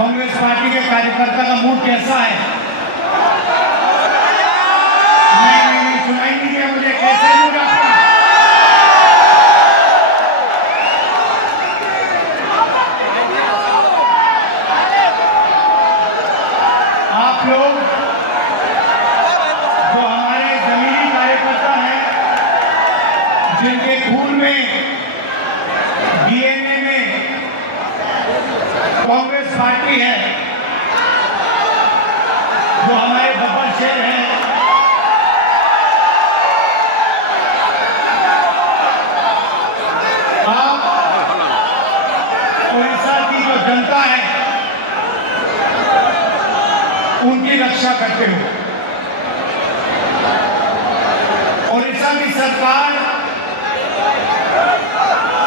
Congress party के कार्यकर्ता का मूड कैसा है? नहीं, सुनाई नहीं दिया मुझे। कैसे मूड आपका? आप लोग जो हमारे जमीनी कार्यकर्ता हैं, जिनके खून में, डीएनए में कांग्रेस पार्टी है, जो हमारे बब्बर शेर हैं, आप उड़ीसा की जो जनता है उनकी रक्षा करते हो। उड़ीसा की सरकार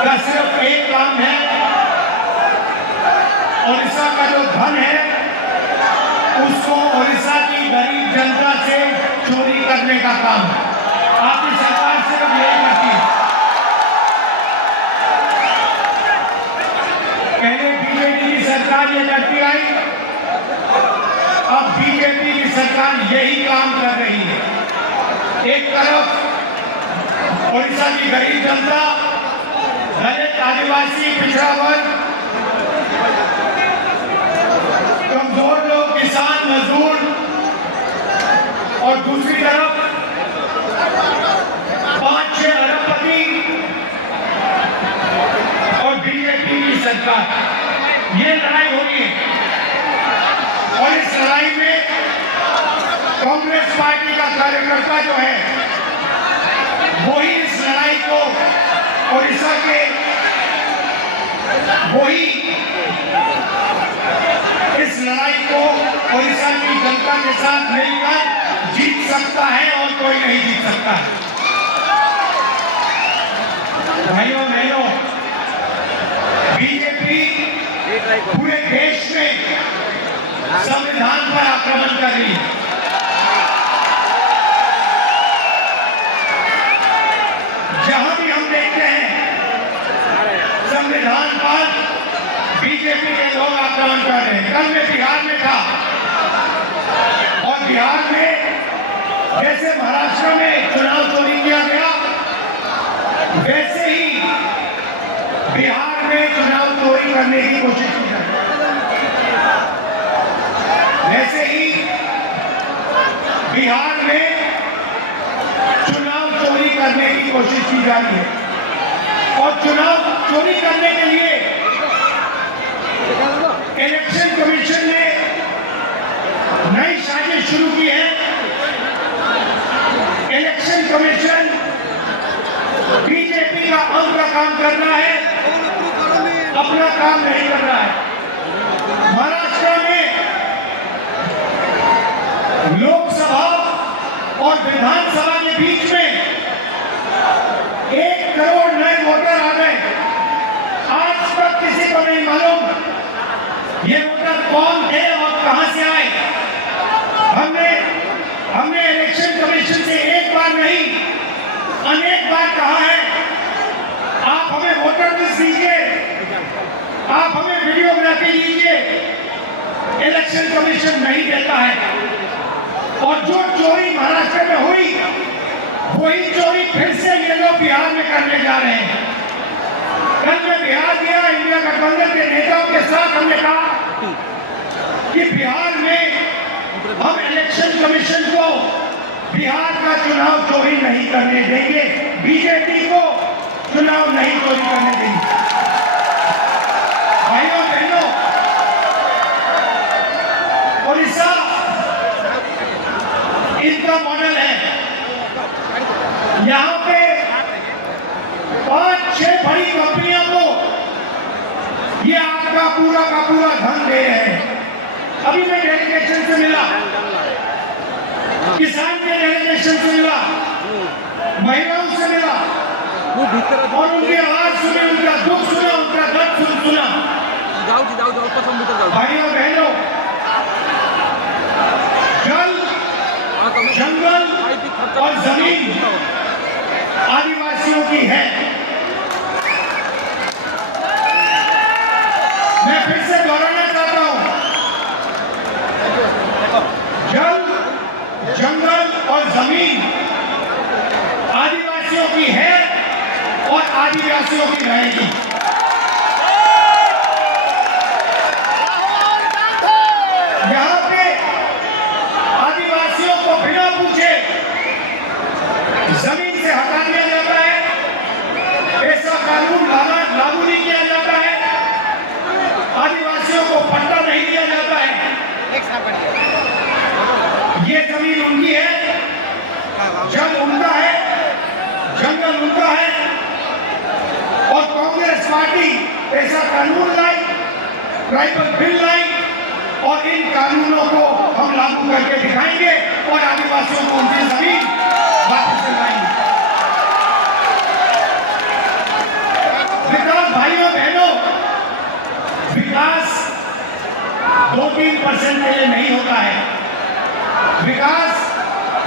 का सिर्फ एक काम है, उड़ीसा का जो धन है उसको उड़ीसा की गरीब जनता से चोरी करने का काम आपकी सरकार सिर्फ यही करती है। पहले बीजेपी की सरकार ये करती आई, अब बीजेपी की सरकार यही काम कर रही है। एक तरफ उड़ीसा की गरीब जनता, दलित, आदिवासी, पिछड़ा वर्ग, कमजोर लोग, किसान, मजदूर, और दूसरी तरफ 5-6 अरबपति और बीजेपी की सरकार, ये लड़ाई हो रही है। और इस लड़ाई में कांग्रेस पार्टी का कार्यकर्ता जो है वही इस लड़ाई को उड़ीसा के इस लड़ाई को उड़ीसा की जनता के साथ मिलकर जीत सकता है और कोई नहीं जीत सकता है। भाइयों बहनों, बीजेपी पूरे देश में संविधान पर आक्रमण कर रही है। जहां भी हम देखते हैं संविधान पर बीजेपी के लोग आक्रमण कर रहे हैं। कल मैं बिहार में था और बिहार में जैसे महाराष्ट्र में चुनाव चोरी किया गया, वैसे ही बिहार में चुनाव चोरी करने की कोशिश की जा रही है। वैसे ही बिहार में चुनाव चोरी करने की कोशिश की जा रही है और चुनाव चोरी करने के लिए इलेक्शन कमीशन ने नई साजिश शुरू की है। इलेक्शन कमीशन बीजेपी का अंग का काम कर रहा है, अपना काम नहीं कर रहा है। महाराष्ट्र में लोकसभा और विधानसभा के बीच में 1 करोड़ नए वोटर आ गए। आज तक किसी को नहीं मालूम ये वोटर कौन थे और कहां से आए। हमने इलेक्शन कमीशन से एक बार नहीं अनेक बार कहा है, आप हमें वोटर लिस्ट दीजिए, आप हमें वीडियोग्राफी दीजिए। इलेक्शन कमीशन नहीं देता है और जो चोरी महाराष्ट्र में हुई वही चोरी फिर से ये लोग बिहार में करने जा रहे हैं। कल मैं बिहार गया, इंडिया गठबंधन के नेताओं के साथ हमने कहा कि बिहार में हम इलेक्शन कमीशन को बिहार का चुनाव चोरी नहीं करने देंगे, बीजेपी को चुनाव नहीं चोरी करने देंगे। भाइयों बहनों, उड़ीसा इनका मॉडल है। यहाँ पे 5-6 बड़ी कंपनियों को ये आपका पूरा का पूरा धन दे रहे हैं। अभी मैं डेलीगेशन से मिला, किसान के डेलीगेशन से मिला, महिलाओं से मिला और उनकी आवाज सुनी, उनका दुख सुना, उनका दर्द सुना। भाइयों बहनों, जल, जंगल और जमीन आदिवासियों की है। मैं फिर से दोहराना चाहता हूं, कानून लाई, ट्राइबल बिल लाई, और इन कानूनों को हम लागू करके दिखाएंगे और आदिवासियों को उनकी जमीन वापस दिलाएंगे। विकास भाइयों बहनों, विकास 2-3% के लिए नहीं होता है। विकास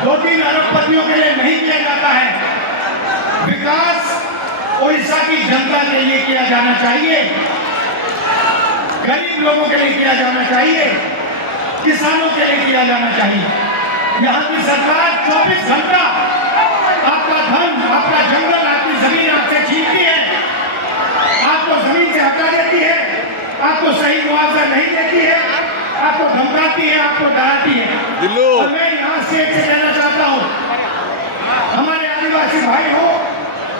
2-3 अरबपतियों के लिए नहीं किया जाता है। विकास ओडिशा की जनता के लिए किया जाना चाहिए, गरीब लोगों के लिए किया जाना चाहिए, किसानों के लिए किया जाना चाहिए। यहाँ की सरकार 24 घंटा आपका धन, आपका जंगल, आपकी जमीन आपसे छीनती है, आपको जमीन से हटा देती है, आपको सही मुआवजा नहीं देती है, आपको धमकाती है, आपको डराती है। और मैं यहाँ से कहना चाहता हूँ, हमारे आदिवासी भाई हो,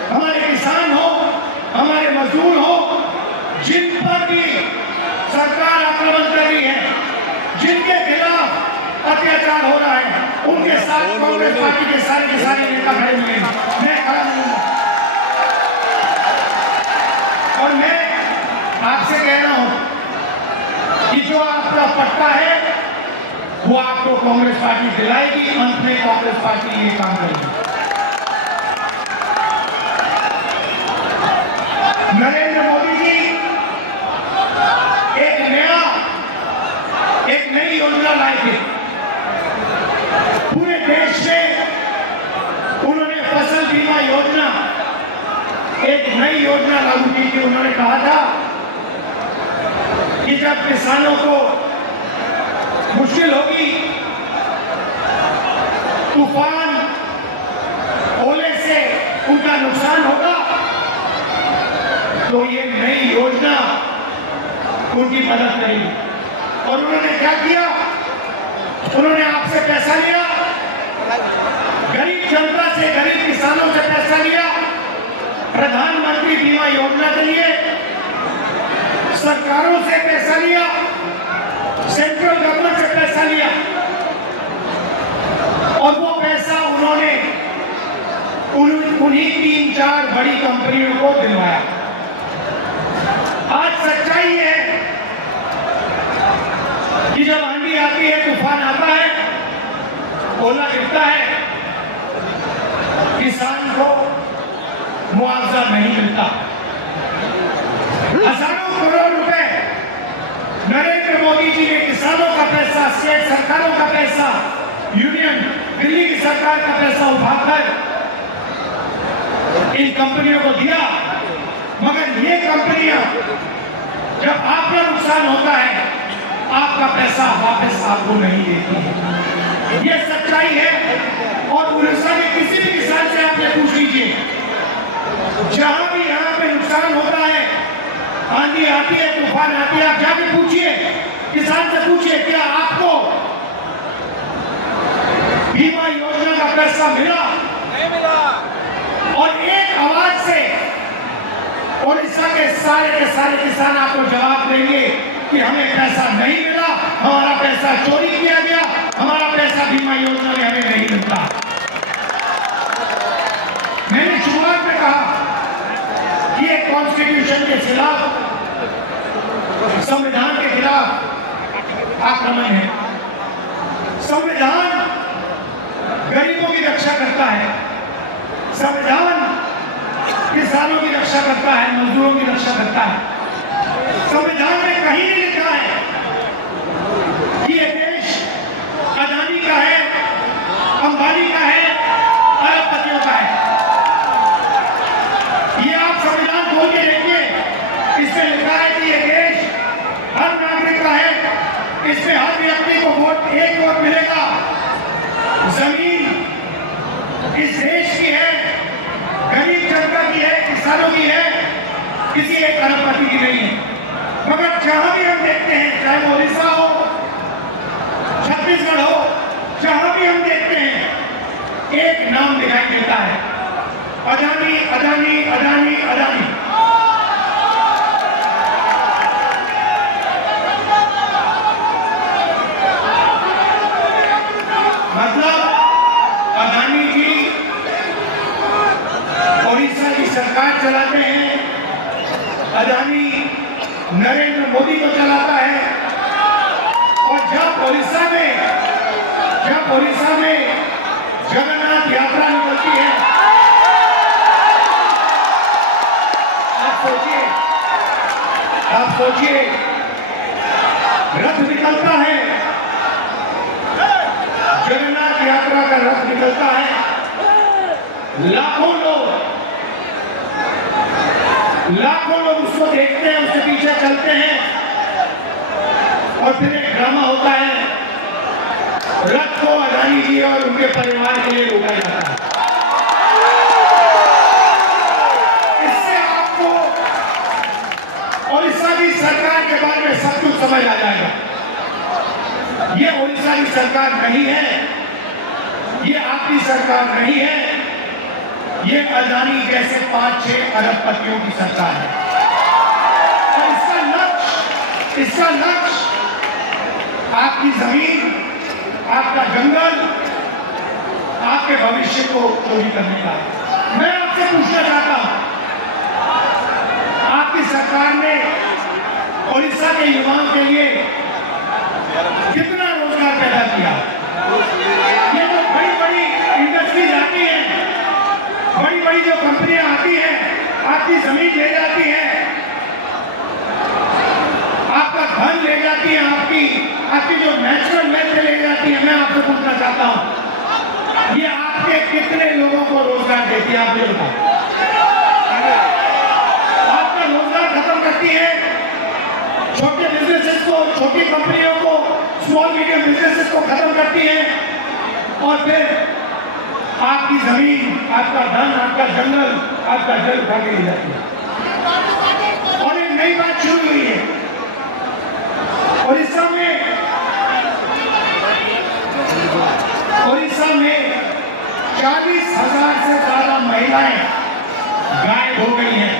हमारे किसान हो, हमारे मजदूर हो, जिन पर भी सरकार आक्रमण कर रही है, जिनके खिलाफ अत्याचार हो रहा है, उनके साथ कांग्रेस पार्टी के सारे नेता खड़े हुए हैं। मैं खड़ा हूँ और मैं आपसे कह रहा हूं कि जो आपका पट्टा है वो आपको कांग्रेस पार्टी दिलाएगी। अंत में कांग्रेस पार्टी ये काम करेगी। नरेंद्र मोदी जी एक नई योजना लाए थे। पूरे देश में उन्होंने फसल बीमा योजना, एक नई योजना लागू की थी। उन्होंने कहा था कि जब किसानों को मुश्किल होगी, तूफान ओले से उनका नुकसान होगा, तो ये नई योजना उनकी मदद करेगी। और उन्होंने क्या किया? उन्होंने आपसे पैसा लिया, गरीब जनता से, गरीब किसानों से पैसा लिया, प्रधानमंत्री बीमा योजना के लिए सरकारों से पैसा लिया, सेंट्रल गवर्नमेंट से पैसा लिया, और वो पैसा उन्होंने उन्हीं 3-4 बड़ी कंपनियों को दिलवाया। आज सच्चाई है कि जब आंधी आती है, तूफान आता है, ओला गिरता है, किसान को मुआवजा नहीं मिलता। हजारों करोड़ रुपए नरेंद्र मोदी जी ने किसानों का पैसा, स्टेट सरकारों का पैसा, यूनियन दिल्ली की सरकार का पैसा उठाकर इन कंपनियों को दिया, मगर ये कंपनियां जब आपका नुकसान होता है, आपका पैसा वापस आपको नहीं देती है। ये सच्चाई है। और उड़ीसा में किसी भी किसान से आपने पूछ लीजिए, जहां भी यहाँ पे नुकसान होता है, आंधी आती है, तूफान आती है, आप जाके पूछिए, किसान से पूछिए, क्या आपको बीमा योजना का पैसा मिला? नहीं मिला। और एक आवाज से उड़ीसा के सारे किसान आपको जवाब देंगे कि हमें पैसा नहीं मिला, हमारा पैसा चोरी किया गया, हमारा पैसा बीमा योजना में हमें नहीं मिलता। मैंने शुरुआत में कहा कि ये कॉन्स्टिट्यूशन के खिलाफ, संविधान के खिलाफ आक्रमण है। संविधान गरीबों की रक्षा करता है, संविधान किसानों की रक्षा करता है, मजदूरों की रक्षा करता है। संविधान में कहीं नहीं लिखा है कि ये देश अदानी का है, अंबानी का है, अरबपतियों का है। ये आप संविधान खोल के देखिए, इसमें लिखा है कि ये देश हर नागरिक का है, इसमें हर व्यक्ति को एक वोट मिलेगा। जमीन इस देश की है, गरीब जनता की है, किसानों की है, किसी एक अरबपति की नहीं है। मगर जहां भी हम देखते हैं, चाहे वो उड़ीसा हो, छत्तीसगढ़ हो, जहां भी हम देखते हैं, एक नाम दिखाई देता है, अदानी, अदानी, अदानी, अदानी। मतलब अदानी जी उड़ीसा की सरकार चलाते हैं, अदानी मोदी को चलाता है। और जब उड़ीसा में जगन्नाथ यात्रा निकलती है, आप सोचिए रथ निकलता है, जगन्नाथ यात्रा का रथ निकलता है, लाखों लोग उसको देखते हैं, उसके पीछे चलते हैं और फिर एक ड्रामा होता है, रथ को अदानी जी और उनके परिवार के लिए रोका जाता है। इससे आपको उड़ीसा की सरकार के बारे में सब कुछ समझ आ जाएगा। ये उड़ीसा की सरकार नहीं है, ये आपकी सरकार नहीं है, ये अदानी जैसे 5-6 अरबपतियों की सरकार है। और इसका लक्ष्य आपकी जमीन, आपका जंगल, आपके भविष्य को चोरी करने का है। मैं आपसे पूछना चाहता हूं, आपकी सरकार ने उड़ीसा के युवाओं के लिए कितना रोजगार पैदा किया? ये जो बड़ी इंडस्ट्रीज आती हैं, बड़ी जो कंपनियां आती हैं, आपकी जमीन ले जाती हैं, आपका धन ले जाती है, आपकी जो नेचुरल वेल्थ ले जाती है। मैं आपसे पूछना चाहता हूं, ये आपके कितने लोगों को रोजगार देती है? आप ये बताओ। आपका रोजगार खत्म करती है, छोटे बिजनेसेस को, छोटी कंपनियों को, स्मॉल मीडियम बिजनेसेस को खत्म करती है और फिर आपकी जमीन, आपका धन, आपका जंगल, आपका जल उठा के ले जाती है। और एक नई बात शुरू हुई है उड़ीसा में 40,000 से ज्यादा महिलाएं गायब हो गई हैं।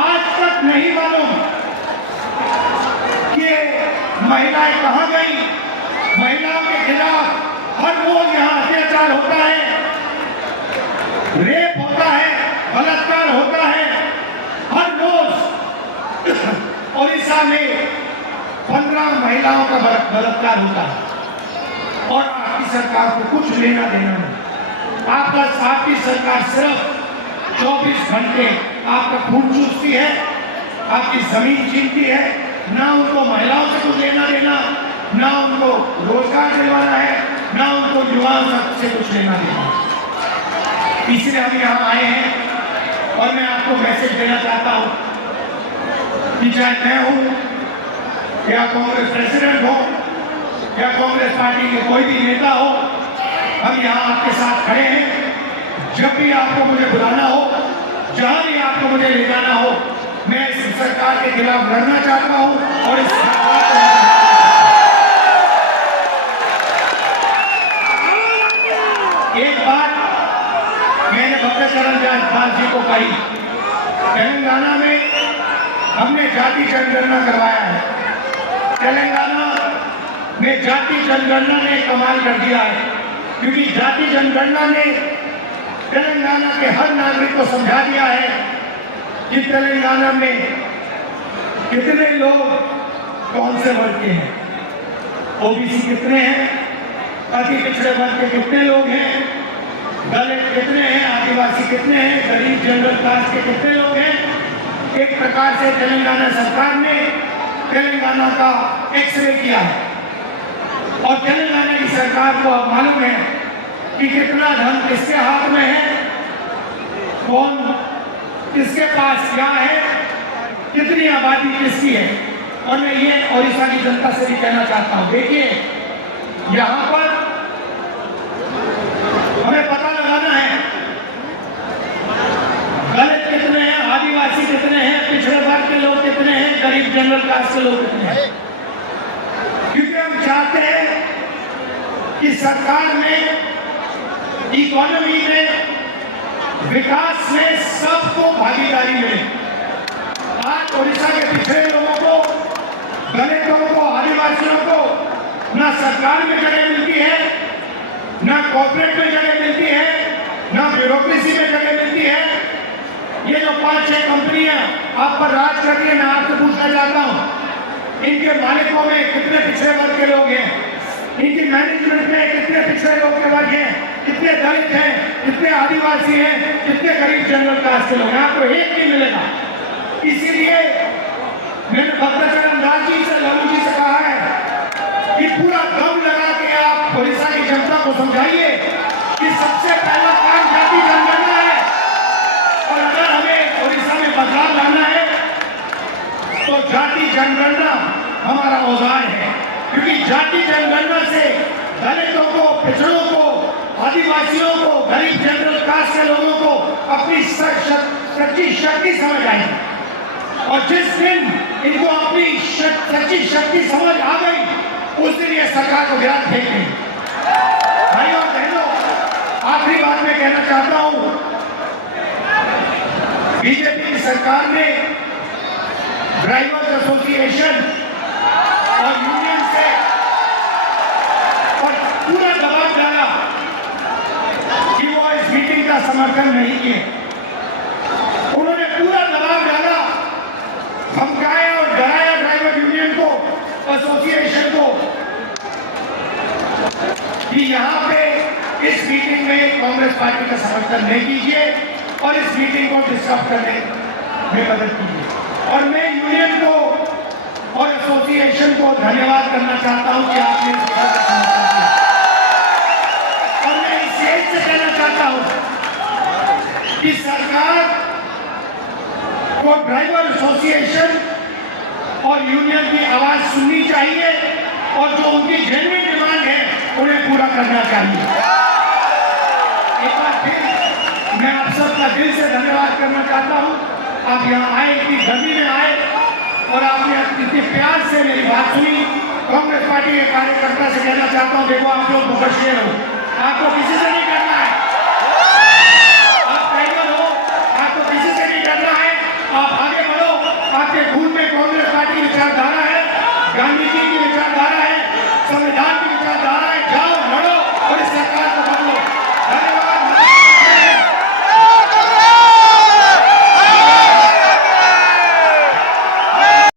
आज तक नहीं मालूम कि महिलाएं कहां गई। महिलाओं के खिलाफ हर रोज यहां अत्याचार होता है, रेप होता है, बलात्कार होता है हर रोज। उड़ीसा में 15 महिलाओं का बलात्कार होता है और आपकी सरकार को कुछ लेना देना नहीं। आपकी सरकार सिर्फ 24 घंटे आपका खून चूसती है, आपकी जमीन छीनती है। ना उनको महिलाओं से कुछ लेना देना, ना उनको रोजगार दिलवाना है, ना उनको युवाओं से कुछ लेना देना। इसलिए हम यहाँ आए हैं और मैं आपको मैसेज देना चाहता हूँ कि चाहे मैं हूँ या कांग्रेस प्रेसिडेंट हो या कांग्रेस पार्टी के कोई भी नेता हो, हम यहाँ आपके साथ खड़े हैं। जब भी आपको मुझे बुलाना हो, जहां भी आपको मुझे ले जाना हो, मैं इस सरकार के खिलाफ लड़ना चाहता हूं और इस सरकार को एक बात मैंने भक्तचरण दास जी को कही, तेलंगाना में हमने जाति जनगणना करवाया है। तेलंगाना में जाति जनगणना ने कमाल कर दिया है, क्योंकि जाति जनगणना ने तेलंगाना के हर नागरिक को समझा दिया है कि तेलंगाना में कितने लोग कौन से वर्ग के हैं, ओबीसी कितने हैं, अति पिछड़े वर्ग के कितने लोग हैं, दलित कितने हैं, आदिवासी कितने हैं, गरीब जनरल कास्ट के कितने लोग हैं। एक प्रकार से तेलंगाना सरकार ने तेलंगाना का एक्सरे किया है और तेलंगाना की सरकार को अब मालूम है कि कितना धन किसके हाथ में है, कौन किसके पास क्या है, कितनी आबादी किसकी है। और मैं ये उड़ीसा की जनता से भी कहना चाहता हूं, देखिए यहाँ पर हमें पता लगाना है दलित कितने हैं, आदिवासी कितने हैं, पिछड़े वर्ग के लोग कितने हैं, गरीब जनरल कास्ट के लोग कितने हैं। क्योंकि हम चाहते हैं कि सरकार में, इकोनॉमी में, विकास में सबको भागीदारी मिले। आज उड़ीसा के पिछड़े लोगों को, दलित लोगों को, आदिवासियों को ना सरकार में जगह मिलती है, ना कॉर्पोरेट में जगह मिलती है, ना ब्यूरोक्रेसी में जगह मिलती है। ये जो 5-6 कंपनियां आप पर राज कर रही है, मैं आपसे पूछना चाहता हूं, इनके मालिकों में कितने पिछड़े वर्ग के लोग हैं? इनकी मैनेजमेंट में कितने पिछड़े लोग के वर्ग हैं? कितने दलित हैं? कितने आदिवासी हैं? कितने गरीब जनरल कास्ट के लोग हैं? आपको एक नहीं मिलेगा। इसीलिए मैंने भद्राचरण दास जी से, लल्लू जी से कहा है कि पूरा दम लगा के आप ओडिशा की जनता को समझाइए कि सबसे पहला काम जाति जनगणना है, और अगर हमें ओडिशा में बदलाव लाना है तो जाति जनगणना हमारा औजार है। क्योंकि जाति जनगणना से दलितों को, पिछड़ों को, आदिवासियों को, गरीब जनरल कास्ट के लोगों को अपनी सच्ची शक्ति समझ आएगी, और जिस दिन इनको अपनी सच्ची शक्ति समझ आ गई उस दिन ये सरकार को गिरा फेंक गई। भाइयों और बहनों, आखिरी बात मैं कहना चाहता हूं, बीजेपी की सरकार ने ड्राइवर्स एसोसिएशन और यूनियन से और पूरा दबाव डाला कि वो इस मीटिंग का समर्थन नहीं किए। उन्होंने पूरा दबाव डाला, धमकाया और डराया ड्राइवर यूनियन को, एसोसिएशन को, कि यहाँ पे इस मीटिंग में कांग्रेस पार्टी का समर्थन नहीं कीजिए और इस मीटिंग को डिस्टर्ब करने में मदद कीजिए। और मैं यूनियन को और एसोसिएशन को धन्यवाद करना चाहता हूं कि आपने इस बात का समर्थन किया। और मैं इस स्टेज से कहना चाहता हूं कि सरकार को ड्राइवर एसोसिएशन और यूनियन की आवाज सुननी चाहिए और जो उनकी जेन्युइन डिमांड है उन्हें पूरा करना चाहिए। एक बार फिर मैं आप सबका दिल से धन्यवाद करना चाहता हूं। आप यहाँ आए, इतनी गर्मी में आए और आपने इतने प्यार से मेरी बात सुनी। कांग्रेस पार्टी के कार्यकर्ता से कहना चाहता हूँ, देखो आप लोग मुबश्शिर हो, आपको किसी से नहीं करना है।